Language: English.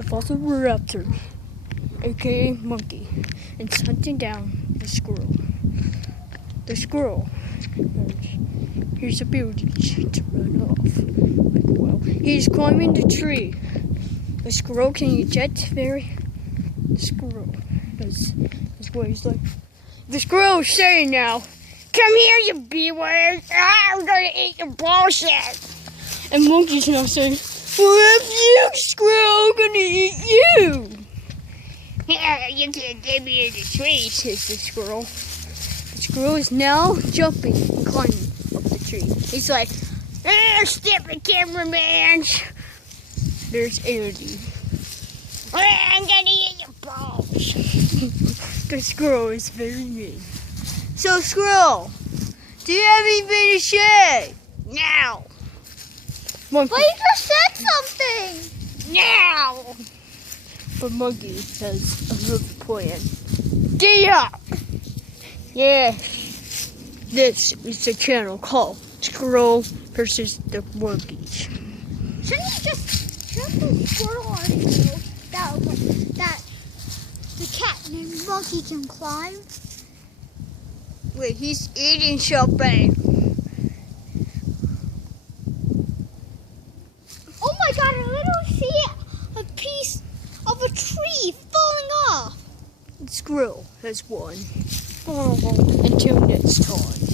The velociraptor, aka monkey, is hunting down the squirrel. The squirrel here's ability to run off. He's climbing the tree. The squirrel can eject the squirrel is what he's like. The squirrel is saying now, "Come here, you B-word! I'm gonna eat your bullshit!" And monkey's now saying, "Well, if you, squirrel, I'm gonna eat you!" "Yeah, you can't get me in the tree," says the squirrel. The squirrel is now jumping and climbing up the tree. He's like, "Stupid cameraman!" There's Andy. "I'm gonna eat your balls." The squirrel is very mean. "So, squirrel, do you have anything to say?" "Now." Monkey. But you just said something! Now! But monkey has another plan. Get up! Yeah. This is the channel called Squirrel versus the Monkeys. Shouldn't you just shut the squirrel article that the cat named Monkey can climb? Wait, he's eating something. Oh my god, I literally see a piece of a tree falling off. Squirrel has won. Until next time.